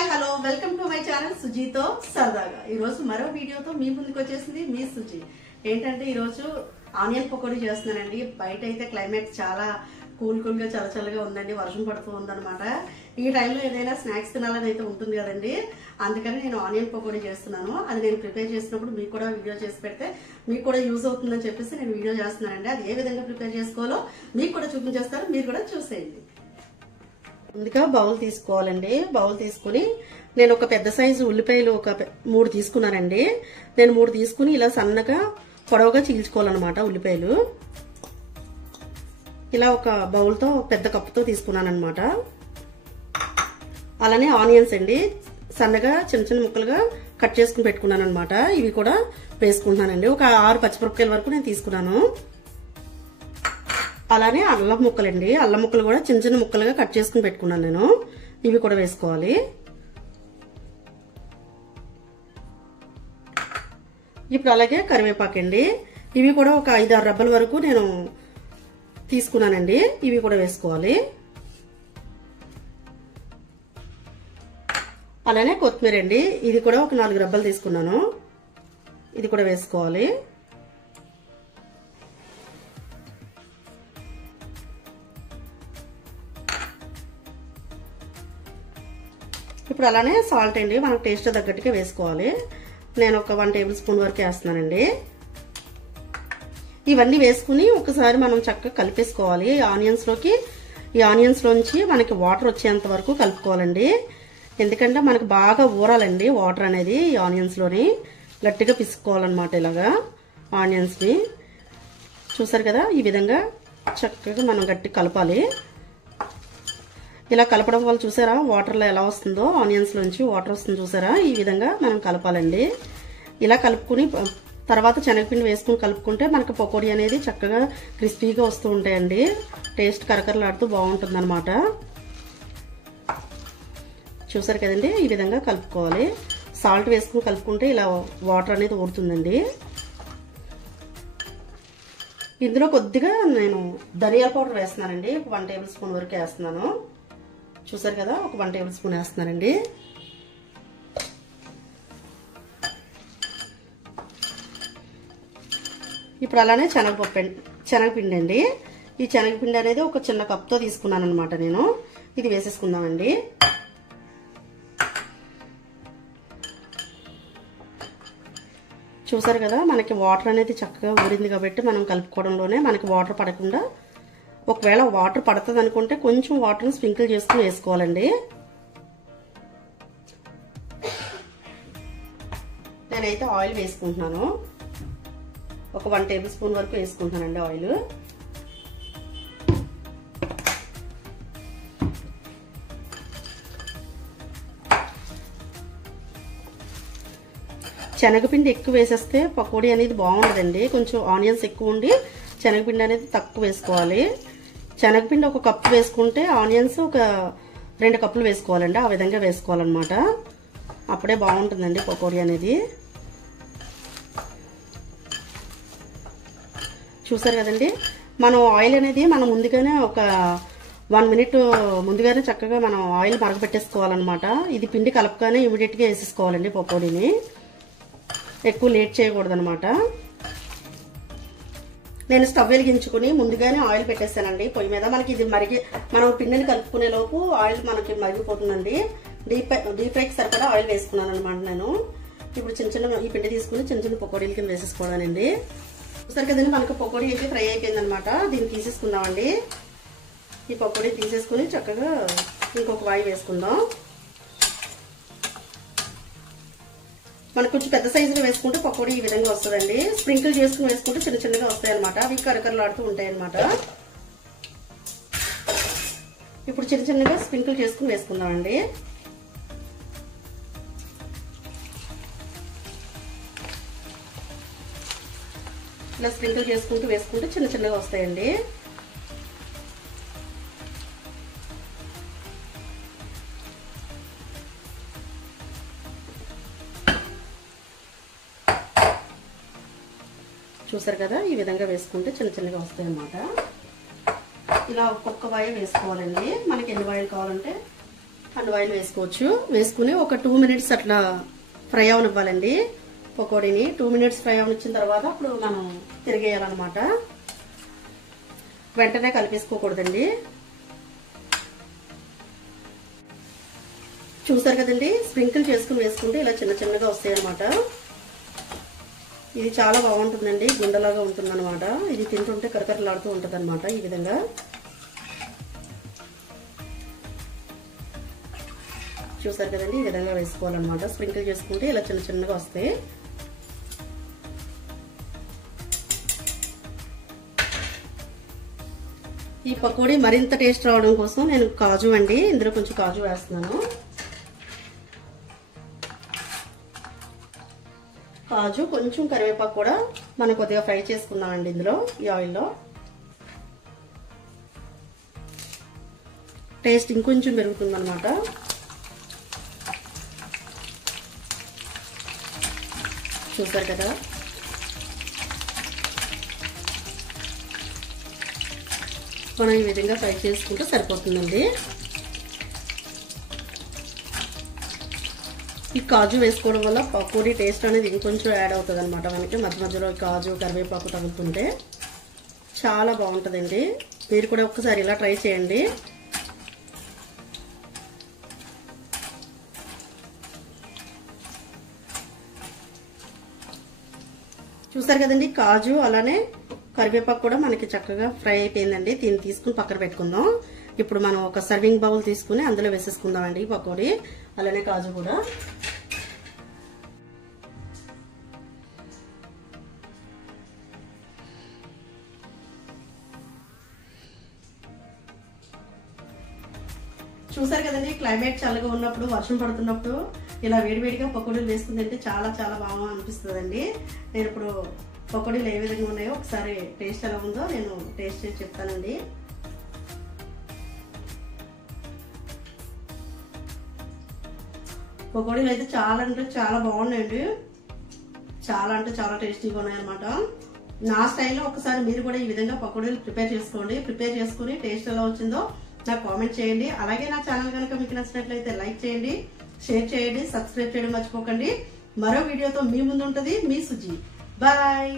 Hi hello welcome to my channel సుజీతో సరదాగా. ఈరోజు మరో వీడియోతో మీ ముందుకు వచ్చేసింది మీ సుజీ. ఏంటంటే ఈరోజు ఆనియన్ పకోడీ చేస్తున్నానండి. బయట అయితే క్లైమేట్ చాలా కూల్గా చల్లగా ఉందండి, వర్షం పడుతూ ఉందన్నమాట. ఈ టైంలో ఏదైనా స్నాక్స్ తినాలని అయితే ఉంటుంది కదండి, అందుకని నేను ఆనియన్ పకోడీ చేస్తున్నాను. అది నేను ప్రిపేర్ చేసినప్పుడు మీకు కూడా వీడియో చేసి పెడితే మీకు కూడా యూజ్ అవుతుందని చెప్పేసి నేను వీడియో చేస్తున్నానండి. అది ఏ విధంగా ప్రిపేర్ చేసుకోవాలో మీకు కూడా చూపించేస్తారు, మీరు కూడా చూసేయండి. ముందుగా బౌల్ తీసుకోవాలండి. బౌల్ తీసుకుని నేను ఒక పెద్ద సైజు ఉల్లిపాయలు ఒక 3 తీసుకున్నానండి. నేను 3 తీసుకుని ఇలా సన్నగా పొడవుగా చీల్చుకోవాలన్నమాట. ఉల్లిపాయలు ఇలా ఒక బౌల్తో పెద్ద కప్పుతో తీసుకున్నాను అనమాట. అలానే ఆనియన్స్ అండి, సన్నగా చిన్న ముక్కలుగా కట్ చేసుకుని పెట్టుకున్నాను అనమాట. ఇవి కూడా వేసుకుంటున్నానండి. ఒక 6 పచ్చిమిరపకాయల వరకు నేను తీసుకున్నాను. అలానే అల్లం ముక్కలండి, అల్లం ముక్కలు కూడా చిన్న ముక్కలుగా కట్ చేసుకుని పెట్టుకున్నాను నేను. ఇవి కూడా వేసుకోవాలి. ఇప్పుడు అలాగే కరివేపాకండి, ఇవి కూడా ఒక 5-6 రబ్బల వరకు నేను తీసుకున్నానండి. ఇవి కూడా వేసుకోవాలి. అలానే కొత్తిమీర అండి, ఇది కూడా ఒక 4 రబ్బలు తీసుకున్నాను. ఇది కూడా వేసుకోవాలి. ఇప్పుడు అలానే సాల్ట్ అండి, మనకు టేస్ట్ తగ్గట్టుగా వేసుకోవాలి. నేను ఒక 1 టేబుల్ స్పూన్ వరకు వేస్తున్నానండి. ఇవన్నీ వేసుకుని ఒకసారి మనం చక్కగా కలిపేసుకోవాలి. ఈ ఆనియన్స్ లోంచి మనకి వాటర్ వచ్చేంత వరకు కలుపుకోవాలండి. ఎందుకంటే మనకు బాగా ఊరాలండి వాటర్ అనేది. ఈ ఆనియన్స్ లోని గట్టిగా పిసుకోవాలన్నమాట. ఇలాగా ఆనియన్స్ ని చూసారు కదా, ఈ విధంగా చక్కగా మనం గట్టి కలపాలి. ఇలా కలపడం వల్ల చూసారా వాటర్లో ఎలా వస్తుందో, ఆనియన్స్ లోంచి వాటర్ వస్తుంది చూసారా. ఈ విధంగా మనం కలపాలండి. ఇలా కలుపుకుని తర్వాత శనగపిండి వేసుకుని కలుపుకుంటే మనకు పకోడీ అనేది చక్కగా క్రిస్పీగా వస్తూ ఉంటాయండి. టేస్ట్ కరకరలాడుతూ బాగుంటుంది అనమాట. చూసారు కదండి, ఈ విధంగా కలుపుకోవాలి. సాల్ట్ వేసుకుని కలుపుకుంటే ఇలా వాటర్ అనేది ఊరుతుందండి. ఇందులో కొద్దిగా నేను ధనియాల పౌడర్ వేస్తున్నానండి. 1 టేబుల్ స్పూన్ వరకు వేస్తున్నాను. చూసారు కదా, ఒక 1 టేబుల్ స్పూన్ వేస్తున్నానండి. ఇప్పుడు అలానే శనగపిండి అండి. ఈ శనగపిండి అనేది ఒక చిన్న కప్తో తీసుకున్నాను అనమాట నేను. ఇది వేసేసుకుందామండి. చూసారు కదా, మనకి వాటర్ అనేది చక్కగా ఊరింది కాబట్టి మనం కలుపుకోవడంలోనే మనకి వాటర్ పడకుండా, ఒకవేళ వాటర్ పడుతుంది అనుకుంటే కొంచెం వాటర్ని స్ప్రింకిల్ చేసుకుని వేసుకోవాలండి. నేనైతే ఆయిల్ వేసుకుంటున్నాను. ఒక 1 టేబుల్ స్పూన్ వరకు వేసుకుంటున్నానండి ఆయిల్. శనగపిండి ఎక్కువ వేసేస్తే పకోడీ అనేది బాగుండదండి. కొంచెం ఆనియన్స్ ఎక్కువ ఉండి శనగపిండి అనేది తక్కువ వేసుకోవాలి. శనగపిండి ఒక కప్పు వేసుకుంటే ఆనియన్స్ ఒక 2 కప్పులు వేసుకోవాలండి. ఆ విధంగా వేసుకోవాలన్నమాట. అప్పుడే బాగుంటుందండి పకోడీ అనేది. చూసారు కదండి, మనం ఆయిల్ అనేది మనం ముందుగానే ఒక 1 మినిట్ ముందుగానే చక్కగా మనం ఆయిల్ మరగపెట్టేసుకోవాలన్నమాట. ఇది పిండి కలపగానే ఇమీడియట్గా వేసేసుకోవాలండి పకోడీని. ఎక్కువ లేట్ చేయకూడదు అనమాట. నేను స్టవ్ వెలిగించుకుని ముందుగానే ఆయిల్ పెట్టేస్తానండి పొయ్యి మీద. మనకి ఇది మనం పిండిని కలుపుకునే లోపు ఆయిల్ మనకి మరిగిపోతుందండి. డీప్ ఫ్రైకి సరిపడా ఆయిల్ వేసుకున్నాను అనమాట నేను. ఇప్పుడు ఈ పిండి తీసుకుని చిన్న పకోడీల కింద వేసేసుకోవడానండి. చూసారు కదండి, మనకు పకోడీ అయితే ఫ్రై అయిపోయింది అనమాట. దీన్ని తీసేసుకుందామండి. ఈ పకోడీ తీసేసుకుని చక్కగా ఇంకొక వాయి వేసుకుందాం. మనకు కొంచెం పెద్ద సైజులో వేసుకుంటే పకోడీ ఈ విధంగా వస్తుందండి. స్ప్రింకిల్ చేసుకుని వేసుకుంటే చిన్నగా వస్తాయి అనమాట. అవి కరకరలాడుతూ ఉంటాయి అనమాట. ఇప్పుడు చిన్నగా స్ప్రింకిల్ చేసుకుని వేసుకుందామండి. ఇలా స్ప్రింకిల్ చేసుకుంటూ వేసుకుంటే చిన్నగా వస్తాయండి. చూసారు కదా, ఈ విధంగా వేసుకుంటే చిన్నగా వస్తాయి అన్నమాట. ఇలా ఒక్కొక్క వాయి వేసుకోవాలండి. మనకి ఎన్ని వాయిలు కావాలంటే అండ్ ఆయిల్ వేసుకోవచ్చు. వేసుకుని ఒక 2 మినిట్స్ అట్లా ఫ్రై అవనివ్వాలండి పకోడీని. 2 మినిట్స్ ఫ్రై అవనిచ్చిన తర్వాత అప్పుడు మనం తిరిగేయాలన్నమాట. వెంటనే కలిపేసుకోకూడదండి. చూసారు కదండి, స్ప్రింకిల్ చేసుకుని వేసుకుంటే ఇలా చిన్న చిన్నగా వస్తాయి అనమాట. ఇది చాలా బాగుంటుందండి, గుండెలాగా ఉంటుంది అనమాట. ఇది తింటుంటే కరకరలాడుతూ ఉంటుంది అనమాట. ఈ విధంగా చూసారు కదండి, ఈ విధంగా వేసుకోవాలన్నమాట. స్ప్రింకిల్ చేసుకుంటే ఇలా చిన్న చిన్నగా వస్తాయి. ఈ పకోడీ మరింత టేస్ట్ రావడం కోసం నేను కాజు అండి, ఇందులో కొంచెం కాజు వేస్తున్నాను. కాజు కొంచెం కరివేపాకు కూడా మనం కొద్దిగా ఫ్రై చేసుకున్నామండి ఇందులో, ఈ ఆయిల్లో. టేస్ట్ ఇంకొంచెం పెరుగుతుంది అనమాట. చూసారు కదా, మనం ఈ విధంగా ఫ్రై చేసుకుంటే సరిపోతుందండి. ఈ కాజు వేసుకోవడం వల్ల పకోడీ టేస్ట్ అనేది ఇంకొంచెం యాడ్ అవుతుంది అనమాట. మనకి మధ్య మధ్యలో కాజు కరివేపాకు తగులుతుంటే చాలా బాగుంటుందండి. మీరు కూడా ఒక్కసారి ఇలా ట్రై చేయండి. చూసారు కదండి, కాజు అలానే కరివేపాకు కూడా మనకి చక్కగా ఫ్రై అయిపోయిందండి. దీన్ని తీసుకుని పక్కన పెట్టుకుందాం. ఇప్పుడు మనం ఒక సర్వింగ్ బౌల్ తీసుకుని అందులో వేసేసుకుందామండి పకోడీ అలానే కాజు కూడా. చూసారు కదండి, క్లైమేట్ చల్లగా ఉన్నప్పుడు, వర్షం పడుతున్నప్పుడు ఇలా వేడివేడిగా పకోడీలు వేసుకుని తింటే చాలా చాలా బాగా అనిపిస్తుందండి. నేను ఇప్పుడు పకోడీలు ఏ విధంగా ఉన్నాయో ఒకసారి టేస్ట్ ఎలా ఉందో నేను టేస్ట్ చేసి చెప్తానండి. పకోడీలు అయితే చాలా అంటే చాలా బాగున్నాయండి. చాలా అంటే చాలా టేస్టీగా ఉన్నాయన్నమాట. నా స్టైల్లో ఒకసారి మీరు కూడా ఈ విధంగా పకోడీలు ప్రిపేర్ చేసుకోండి. ప్రిపేర్ చేసుకుని టేస్ట్ ఎలా వచ్చిందో నాకు కామెంట్ చేయండి. అలాగే నా ఛానల్ కనుక మీకు నచ్చినట్లయితే లైక్ చేయండి, షేర్ చేయండి, సబ్స్క్రైబ్ చేయడం మర్చిపోకండి. మరో వీడియోతో మీ ముందు ఉంటుంది మీ సుజీ. బాయ్.